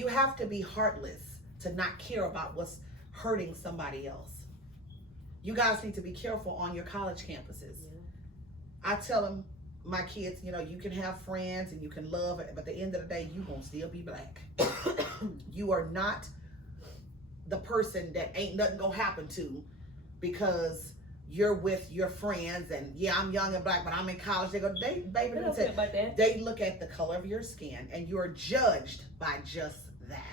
You have to be heartless to not care about what's hurting somebody else. You guys need to be careful on your college campuses. I tell them, my kids, you can have friends and you can love it, but at the end of the day, you gonna still be black. You are not the person that ain't nothing gonna happen to because you're with your friends and I'm young and black, but I'm in college. They they look at the color of your skin and you're judged by just that.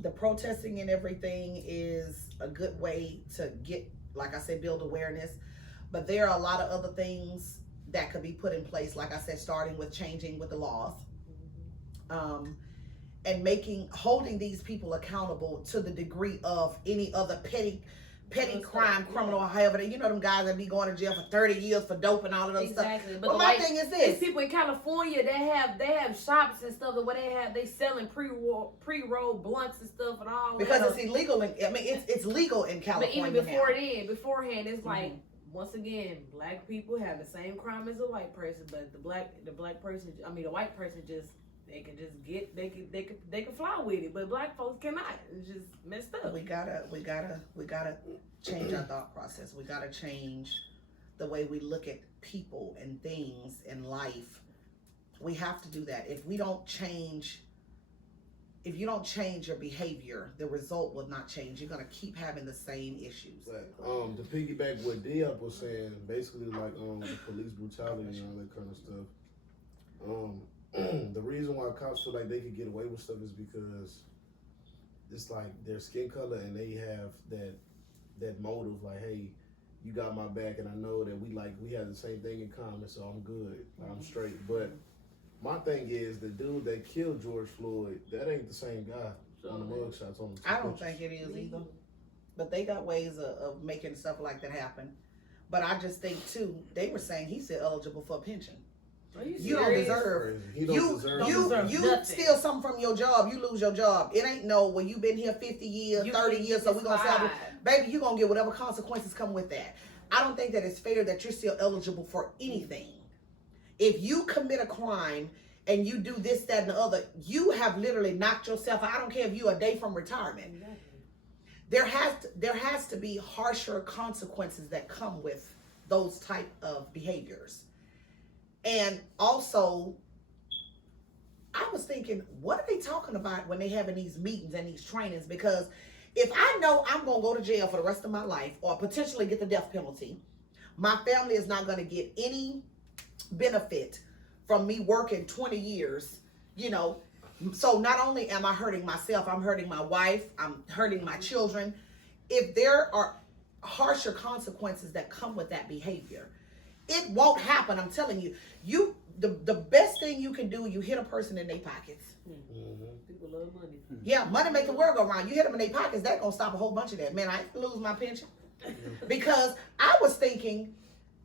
The protesting and everything is a good way to get, like I said, build awareness. But there are a lot of other things that could be put in place, like I said, starting with changing with the laws, and holding these people accountable to the degree of any other petty crime, criminal, or however, them guys that be going to jail for 30 years for dope and all of those stuff. But my thing is this: people in California, they have shops and stuff where they selling pre-rolled blunts and stuff and all. Because it's illegal. It's legal in California. But even beforehand, it's like, once again, black people have the same crime as a white person, but the white person just. They can fly with it, but black folks cannot. It's just messed up. We gotta change our thought process. We gotta change the way we look at people and things in life. We have to do that. If you don't change your behavior, the result will not change. You're gonna keep having the same issues. To piggyback what Diop was saying, basically like the police brutality and all that kind of stuff. The reason why cops feel like they could get away with stuff is because it's like their skin color and they have that motive, like, hey, you got my back and I know that we have the same thing in common, so I'm good, I'm straight. But my thing is, the dude that killed George Floyd, that ain't the same guy on the mugshots on the I don't think it is either. But they got ways of making stuff like that happen. But I just think too, they were saying he's still eligible for a pension. You don't deserve. You steal something from your job, you lose your job. It ain't you've been here 50 years, 30 years, so we're gonna say, baby, you're gonna get whatever consequences come with that. I don't think that it's fair that you're still eligible for anything. If you commit a crime and you do this, that, and the other, you have literally knocked yourself out. I don't care if you're a day from retirement. There has to be harsher consequences that come with those type of behaviors. And also, I was thinking, what are they talking about when they having these meetings and these trainings? Because if I know I'm going to go to jail for the rest of my life or potentially get the death penalty, my family is not going to get any benefit from me working 20 years, So not only am I hurting myself, I'm hurting my wife, I'm hurting my children. If there are harsher consequences that come with that behavior, it won't happen. I'm telling you. The best thing you can do, you hit a person in their pockets. People love money. Yeah, money make the world go round. You hit them in their pockets, that's gonna stop a whole bunch of that. Man, I ain't gonna lose my pension. Because I was thinking,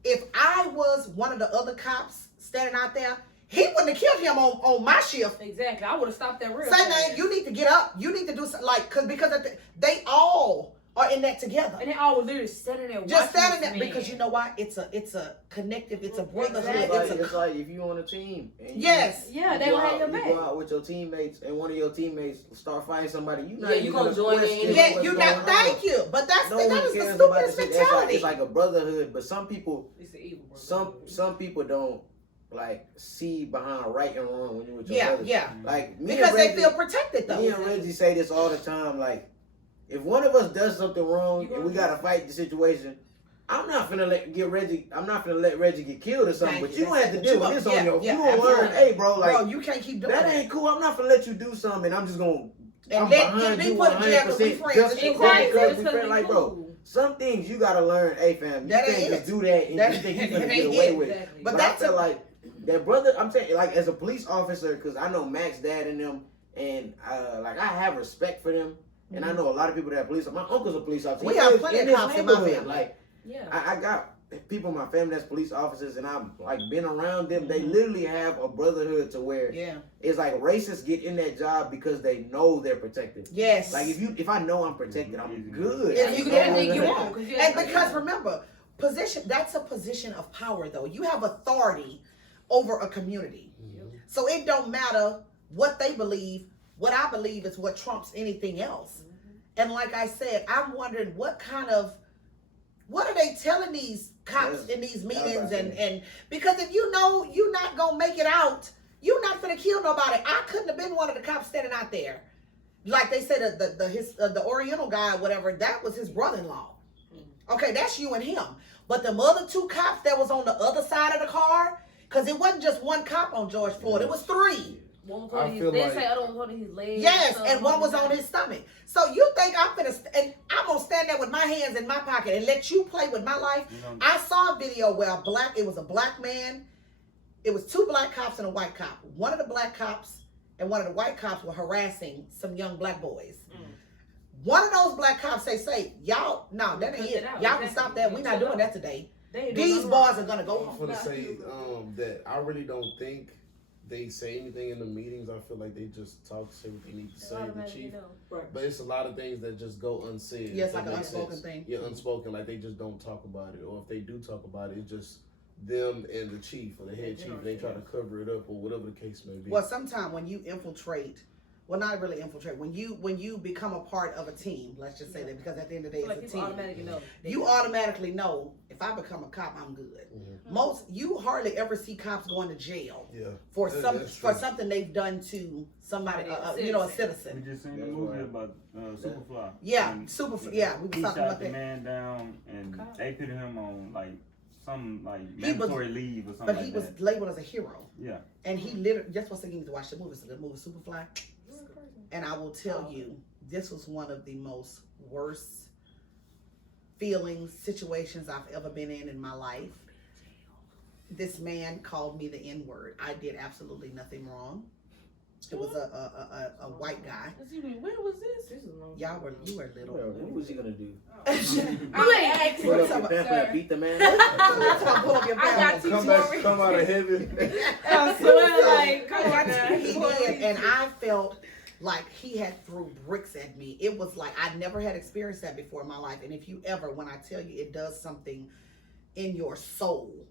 if I was one of the other cops standing out there, he wouldn't have killed him on my shift. Exactly. I would have stopped that real fast. Man, you need to get up. You need to do something because they all are in that together. And they all were literally standing there just standing there because you know why? It's a connective, it's a brotherhood. It's like if you on a team. And yes. They will have your back. You go out with your teammates and one of your teammates start fighting somebody, you gonna join in. Yeah, you not. Thank you. But that is the stupidest mentality. It's like a brotherhood, but some people, it's an evil brotherhood. Some people don't see behind right and wrong when you with your brothers. Yeah. Like because they feel protected though. Me and Reggie say this all the time, like, if one of us does something wrong and we gotta fight the situation, I'm not finna let Reggie get killed or something. But you don't have to deal with this on your own. You gonna learn, hey bro, you can't keep doing that. That ain't cool. I'm not finna let you do something and I'm just gonna I'm behind you 100% just because we friends. Like, bro, some things you gotta learn, hey fam, you can't just do that and you think you're gonna get away with it. But I feel like that brother, I'm saying, like, as a police officer, because I know Max dad and them, and I have respect for them. And I know a lot of people that are police. My uncle's a police officer. We have plenty of cops in my family. Like, I got people in my family that's police officers, and I've been around them. They literally have a brotherhood to where it's like racists get in that job because they know they're protected. Yes. Like if I know I'm protected, I'm good. Yeah, you can do anything you want. And because remember, that's a position of power though. You have authority over a community. So it don't matter what they believe, what I believe is what trumps anything else. And like I said, I'm wondering what are they telling these cops in these meetings and because if you know you're not gonna make it out, you're not gonna kill nobody. I couldn't have been one of the cops standing out there. Like they said, the Oriental guy or whatever, that was his brother-in-law. Okay, that's you and him. But the other 2 cops that was on the other side of the car, because it wasn't just 1 cop on George Floyd, it was 3. One was holding his, they say other one was holding his legs. Yes, and one was on his stomach. So you think I'm gonna stand there with my hands in my pocket and let you play with my life? I saw a video where it was a black man. It was 2 black cops and a white cop. One of the black cops and one of the white cops were harassing some young black boys. One of those black cops say, y'all, no, that ain't it. Y'all can stop that. We're not doing that today. These boys are gonna go home. I'm gonna say that I really don't think they say anything in the meetings. I feel like they just talk, say what they need to say, the chief. But it's a lot of things that just go unsaid. Yeah, it's like an unspoken thing. Yeah, unspoken. Like they just don't talk about it, or if they do talk about it, it's just them and the chief or the head chief. They try to cover it up or whatever the case may be. Well, sometimes when you infiltrate. Well, not really infiltrate. When you become a part of a team, let's just say that, because at the end of the day, it's a team. You automatically know if I become a cop, I'm good. You hardly ever see cops going to jail for something they've done to somebody, a citizen. We just seen the movie about Superfly. Yeah, Superfly. Yeah, we were talking about that. He shot the man down, and they put him on some mandatory leave or something. But he was labeled as a hero. Yeah. And he literally, just once again, you need to watch the movie. It's a good movie, Superfly. And I will tell you, this was one of the most worst situations I've ever been in my life. This man called me the N-word. I did absolutely nothing wrong. It was a white guy. Where was this? You were little. Well, what was he gonna do? Put up your pamphlet, beat the man. Come out of heaven. He did, and I felt like he had threw bricks at me. It was like I never had experienced that before in my life. And if you ever, when I tell you, it does something in your soul.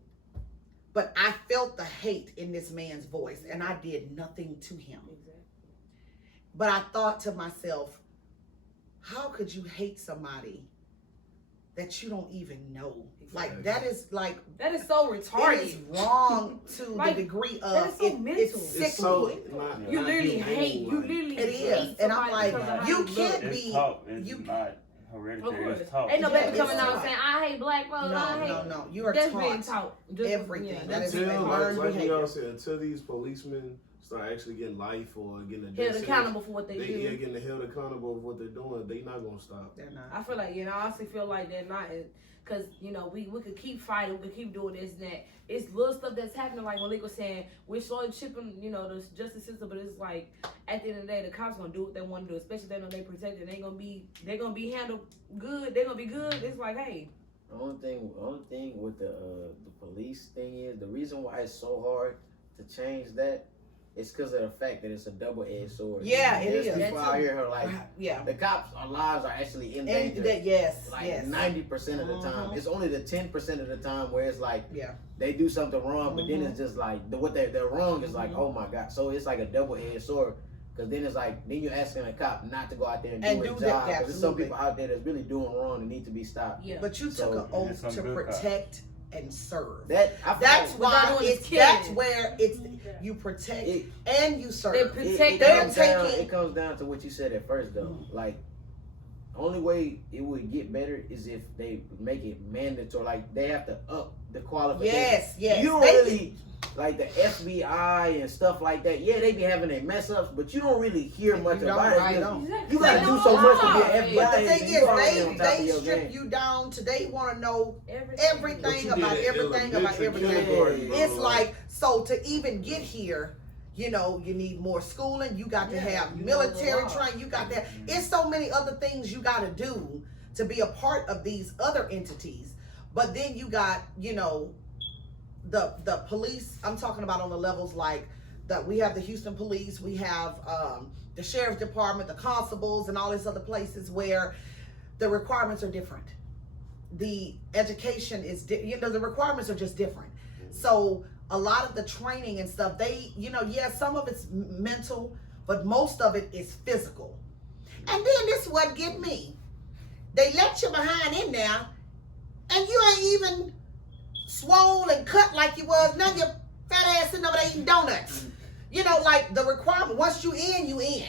But I felt the hate in this man's voice, and I did nothing to him. But I thought to myself, how could you hate somebody that you don't even know? Like that is so retarded. It is wrong to the degree of that is so mental. It's sickening. You literally hate. You literally it is, and I'm like, you can't be. You not hereditary. It's taught. Ain't nobody coming out saying I hate black folks. No. You are taught everything. That is like you all said, until these policemen start actually getting life or getting held accountable for what they do. Yeah, getting held accountable for what they're doing. They're not gonna stop. They're not. I feel like, I honestly feel like they're not, because we could keep fighting, we could keep doing this and that. It's little stuff that's happening, like Malik was saying, we're slowly chipping, the justice system, but it's like at the end of the day, the cops gonna do what they want to do, especially if they know they protected. They're gonna be handled good. They're gonna be good. It's like, hey. The only thing with the police thing is the reason why it's so hard to change that. It's because of the fact that it's a double-edged sword. Yeah, it is. People out here who are like, the cops' lives are actually in danger. 90% of the time. It's only the 10% of the time where it's like, they do something wrong, but then it's just like, what they're wrong is like, oh my God. So it's like a double-edged sword. Because then it's like, then you're asking a cop not to go out there and do his job. Because there's some people out there that's really doing wrong and need to be stopped. Yeah. But you took an oath to protect and serve. That's why that's where it's you protect and you serve. It comes down to what you said at first though. Like only way it would get better is if they make it mandatory. Like they have to up the qualification. Yes. You don't really like the FBI and stuff like that. Yeah, they be having their mess ups, but you don't really hear much about it. You gotta do so much to get FBI. But the thing is, they strip you down to they want to know everything about everything. It's like, so to even get here, you need more schooling. You got to have military training. You got that. It's so many other things you got to do to be a part of these other entities. But then you got, the police. I'm talking about on the levels like that. We have the Houston Police. We have the Sheriff's Department, the constables, and all these other places where the requirements are different. The education is, the requirements are just different. So a lot of the training and stuff, they, some of it's mental, but most of it is physical. And then this is what get me. They let you behind in there, and you ain't even swole and cut like you was. Now your fat ass sitting over there eating donuts. Like the requirement, once you in, you in.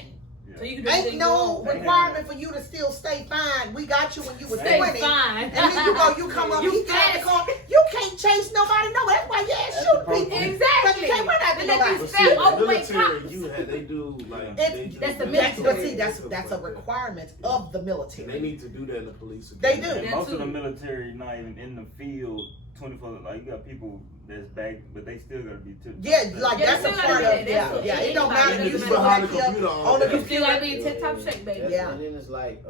So you ain't no requirement for you to still stay fine. We got you when you was 20. Fine. And then you come up, you get in the car. You can't chase nobody. No, that's why you ain't shoot people. Exactly. You can't run after nobody. But see, the military, they do like that's the But military. see, that's a requirement of the military. They need to do that in the police. They do. And most of the military not even in the field 24. Like you got people that's back, but they still gotta be tip. Yeah, like that's a part of yeah. It don't matter if you behind the computer on the You computer. still gotta be in tip-top shape, baby. Yeah. And then it's like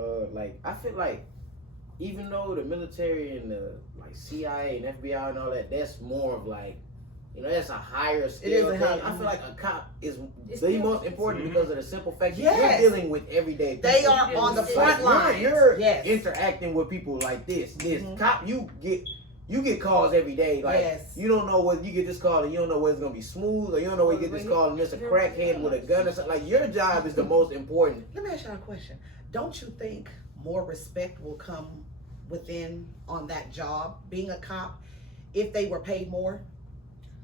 I feel like even though the military and the like CIA and FBI and all that, that's more of like, that's a higher scale It is thing. I feel like a cop is the most important because of the simple fact that Yes. you're dealing with everyday people. They are on the front line. You're Yes. interacting with people like this. Cop, you get calls every day. Like Yes. you don't know what you get this call and you don't know whether it's gonna be smooth, or you don't know where you get this call and there's a crackhead with a gun or something. Like your job is the most important. Let me ask y'all a question. Don't you think more respect will come within on that job, being a cop, if they were paid more?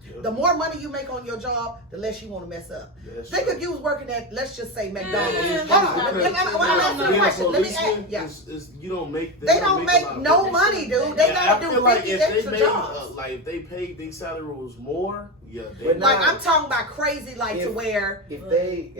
Yeah. The more money you make on your job, the less you want to mess up. That's Think right. if you was working at, let's just say McDonald's. Yeah. Hold on, let me ask you a question. Let me ask, yeah. You don't make. They don't make a lot of no money. money, dude. They gotta I do feel like 50 if they extra made, jobs. like if they paid their salary was more, yeah. They But Like nah. I'm talking about crazy, like to where. If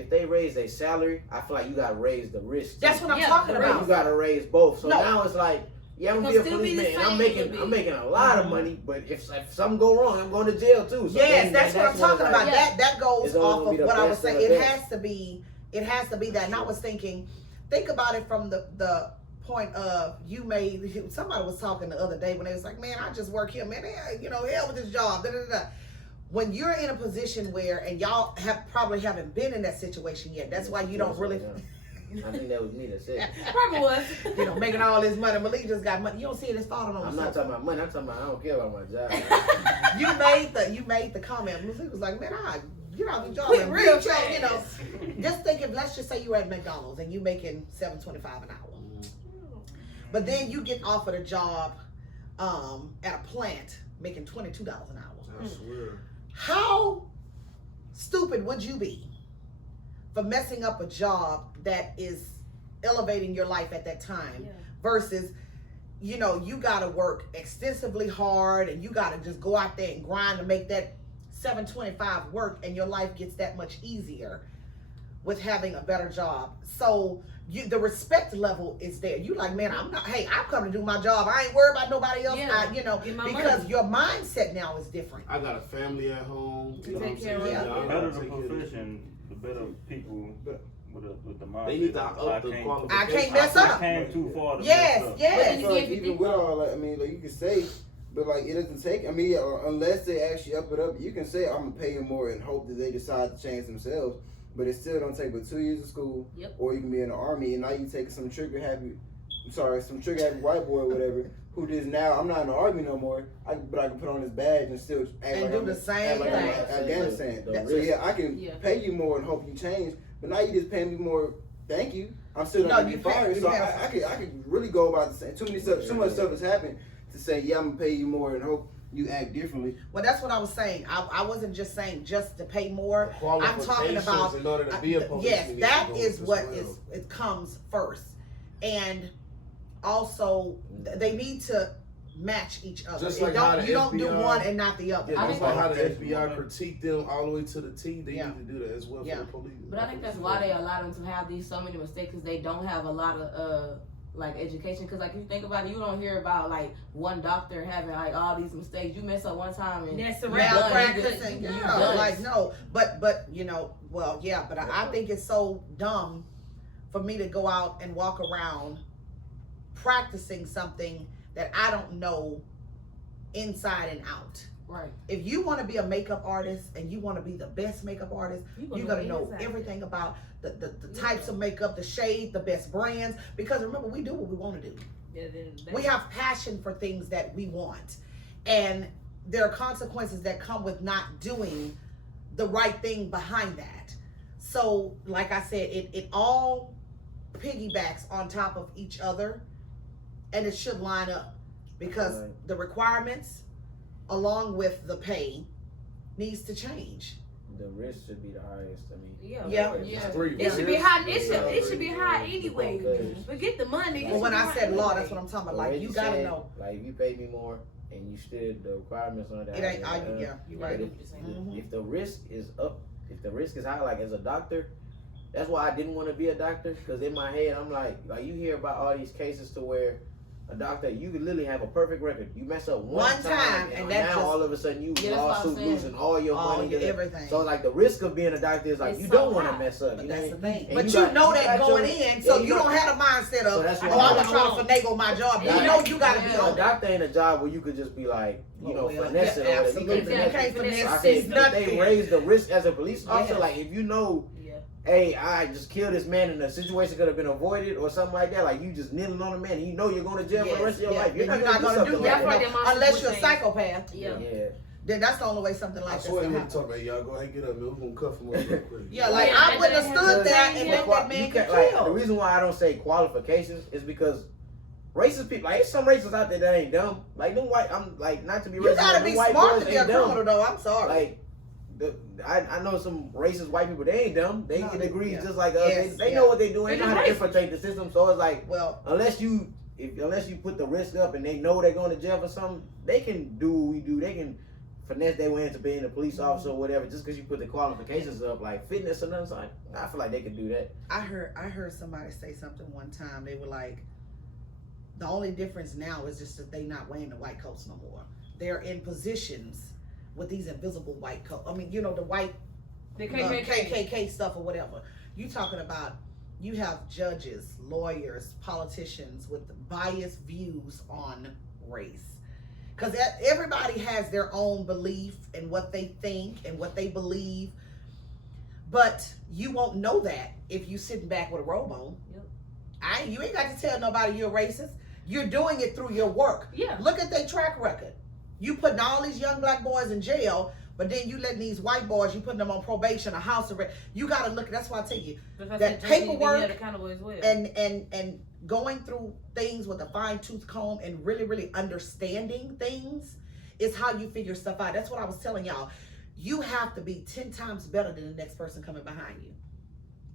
they raise their salary, I feel like you gotta raise the risk. That's what I'm Yeah, talking the You about. gotta raise both. So No. now it's like, yeah, I'm It'll gonna be a still be the policeman. And same, I'm making a lot of money, but if something go wrong, I'm going to jail too. So Yes, then that's what I'm when talking it's about. like, Yeah. That goes It's always off gonna of be the what I was best of saying. the It best. has to be that. And I was thinking, think about it from the point of somebody was talking the other day when they was like, man, I just work here, man. Hell with this job. Da, da, da. When you're in a position where, and y'all probably haven't been in that situation yet. That's why you don't really. I think that was me that said it. Probably was. Making all this money. Malik just got money. You don't see it as falling on I'm himself. not talking about money. I'm talking about I don't care about my job. You made the comment. Malik was like, man, get off your job. Quit and real beat your, fast. Just think if, let's just say you were at McDonald's and you making $7.25 an hour. But then you get offered a job at a plant making $22 an hour. I swear. How stupid would you be for messing up a job that is elevating your life at that time versus, you gotta work extensively hard and you gotta just go out there and grind to make that $7.25 work, and your life gets that much easier with having a better job. So the respect level is there. You like, man, I'm coming to do my job. I ain't worried about nobody else. Yeah, Because your mindset now is different. I got a family at home. You know what I'm Take care saying? of The I better gotta the take care of this. profession, the better people with the mindset. They need to up the I qualifications. can't mess up. I came too far to Yes, mess up. yes. So even with all that, I mean, like you can say, but like it doesn't take. I mean, unless they actually up it up, you can say I'm gonna pay you more and hope that they decide to change themselves. But it still don't take but 2 years of school, or you can be in the army and now you take some trigger happy white boy or whatever who does now. I'm not in the army no more. But I can put on this badge and still act And like do I'm the same like I'm in thing. Afghanistan. The So yeah, I can Yeah. pay you more and hope you change. But now you just pay me more. Thank you. I'm still not gonna you be pay- fired. you So pay- I could really go about the same. Too much stuff has happened to say yeah, I'm gonna pay you more and hope you act differently. Well, that's what I was saying. I wasn't just saying just to pay more. I'm talking about in order to be a policeman. yes, you that have to go is this what route. it comes first, and also they need to match each other. Just like how the You don't do FBI one and not the other. Yeah, I just think like how the that's- FBI critique them all the way to the T, they Yeah. need to do that as well Yeah. for the police. But I think that's why they allow them to have so many mistakes, because they don't have a lot of like education. Because like if you think about it, you don't hear about like one doctor having like all these mistakes. You mess up one time and That's you're Malpractice done. and You're yeah, done. like no, but well, yeah, but I think it's so dumb for me to go out and walk around practicing something that I don't know inside and out. Right. If you want to be a makeup artist and you want to be the best makeup artist, you gotta know inside. everything about the types of makeup, the shade, the best brands. Because remember, we do what we want to do. We have passion for things that we want, and there are consequences that come with not doing the right thing behind that. So, like I said, it all piggybacks on top of each other, and it should line up because the requirements, along with the pay, needs to change. The risk should be the highest. I mean, yeah. It should be high. It should be high anyway. Forget the money. Well, when I said law, that's what I'm talking about. Like, you gotta know. Like, if you pay me more and you still the requirements on that. It ain't. Yeah, you're right. If the risk is up, if the risk is high, like as a doctor, that's why I didn't want to be a doctor. Because in my head, I'm like you hear about all these cases to where a doctor, you could literally have a perfect record. You mess up one time and now just, all of a sudden you lawsuit losing all your money, everything. So like the risk of being a doctor is like it's you don't want to mess up. But you that's know? the thing. And But you know that going in, so you don't have a mindset of, I'm trying to finagle my job. You know you gotta be on. A doctor ain't a job where you could just be like, finesse it. Absolutely. You can't finesse. I said, if they raise the risk as a police officer, like if you know. Hey, I just killed this man and the situation could have been avoided or something like that. Like you just kneeling on a man and you know you're going to jail for the rest of your life. You're not going to do that unless you're a psychopath. Yeah. Then that's the only way something like that's going to happen. About y'all go ahead and get up, man. We're going to cuff him up real quick. Yeah, like I wouldn't have stood there and let that man get killed. The reason why I don't say qualifications is because racist people, like, there's some racists out there that ain't dumb. Like them white, I'm like not to be racist. You gotta be smart to be a criminal, though. I'm sorry. Like. I know some racist white people. They ain't dumb. They get degrees just like us. They know what they do. They know how to infiltrate the system. So it's like, unless you put the risk up and they know they're going to jail for something, they can do what we do. They can finesse their way into being a police officer or whatever. Just because you put the qualifications up, like fitness or nothing. So I feel like they could do that. I heard somebody say something one time. They were like, the only difference now is just that they not wearing the white coats no more. They're in positions with these invisible white coats. I mean, the white KKK stuff or whatever. You talking about, you have judges, lawyers, politicians with biased views on race. Because everybody has their own belief and what they think and what they believe. But you won't know that if you sitting back with a robe on. Yep. You ain't got to tell nobody you're racist. You're doing it through your work. Yeah. Look at their track record. You putting all these young black boys in jail, but then you letting these white boys, you putting them on probation, a house arrest. You got to look. That's why I tell you that paperwork and going through things with a fine tooth comb and really, really understanding things is how you figure stuff out. That's what I was telling y'all. You have to be 10 times better than the next person coming behind you.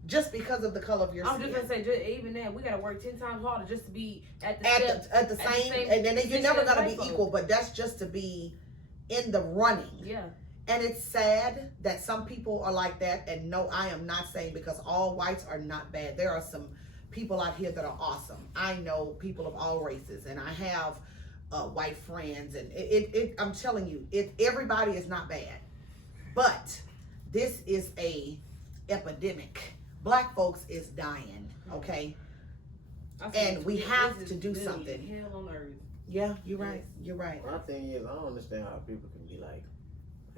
Just because of the color of your skin. I'm just gonna say, even then, we gotta work 10 times harder just to be at the same, and then you're never gonna be equal. But that's just to be in the running. Yeah. And it's sad that some people are like that. And no, I am not saying because all whites are not bad. There are some people out here that are awesome. I know people of all races, and I have white friends, and I'm telling you, everybody is not bad, but this is a epidemic. Black folks is dying, okay? And we have to do something. Hell on earth. Yeah, you're right. You're right. My thing is, I don't understand how people can be like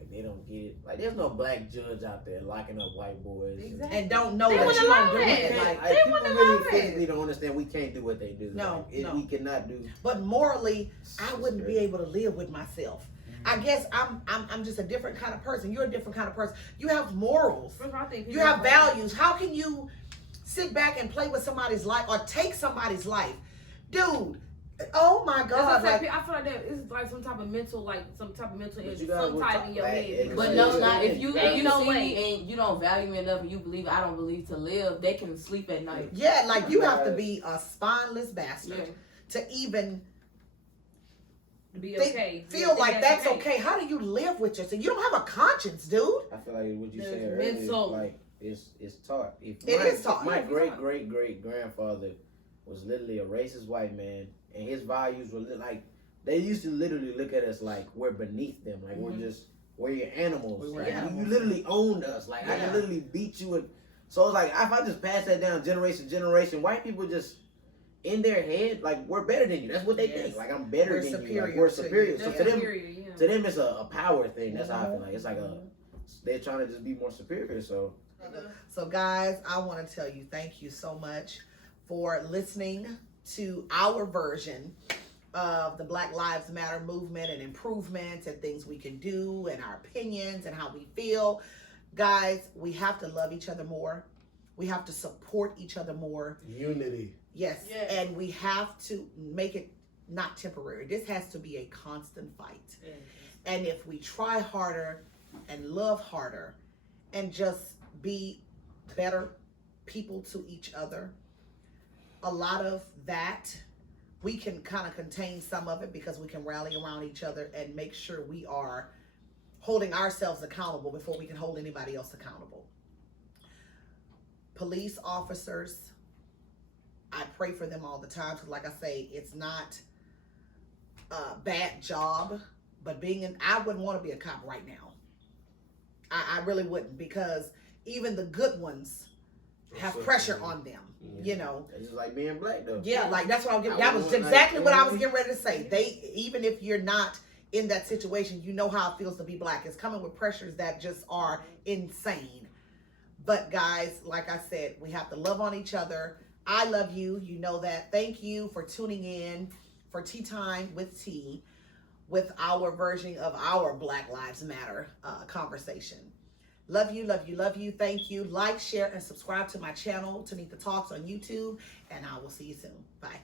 they don't get it. Like, there's no black judge out there locking up white boys. Exactly. And don't know that you don't do it. Like people really physically don't understand we can't do what they do. No, we cannot do. But morally, I wouldn't be able to live with myself. I guess I'm just a different kind of person. You're a different kind of person. You have morals. You have values. How can you sit back and play with somebody's life or take somebody's life? Dude, oh my God. I feel like that is like some type of mental illness, some type in your head. But no, not if you don't see me and you don't value me enough and you believe I don't believe to live, they can sleep at night. Yeah, like you have to be a spineless bastard to even be okay. Feel like that's okay. How do you live with yourself? You don't have a conscience, dude. I feel like what you said earlier, like it's taught. It is taught. My great grandfather was literally a racist white man, and his values were like they used to literally look at us like we're beneath them, like we're your animals. You literally owned us. Like I can literally beat you. So it's like if I just pass that down generation to generation, white people just in their head, like, we're better than you. That's what they think. Like, I'm better than you. Like, we're superior. So to them, it's a power thing. That's how I feel like. It's like they're trying to just be more superior. So guys, I want to tell you, thank you so much for listening to our version of the Black Lives Matter movement and improvements and things we can do and our opinions and how we feel. Guys, we have to love each other more. We have to support each other more. Unity. Yes. And we have to make it not temporary. This has to be a constant fight. And if we try harder and love harder and just be better people to each other, a lot of that, we can kind of contain some of it because we can rally around each other and make sure we are holding ourselves accountable before we can hold anybody else accountable. Police officers, I pray for them all the time because, like I say, it's not a bad job, but I wouldn't want to be a cop right now. I really wouldn't, because even the good ones have pressure on them. You know, it's just like being black though. Yeah, like that's what I'm getting. That was exactly what I was getting ready to say. Even if you're not in that situation, you know how it feels to be black. It's coming with pressures that just are insane. But guys, like I said, we have to love on each other. I love you. You know that. Thank you for tuning in for Tea Time with T, with our version of our Black Lives Matter conversation. Love you, love you, love you. Thank you. Like, share, and subscribe to my channel, Tanita Talks on YouTube. And I will see you soon. Bye.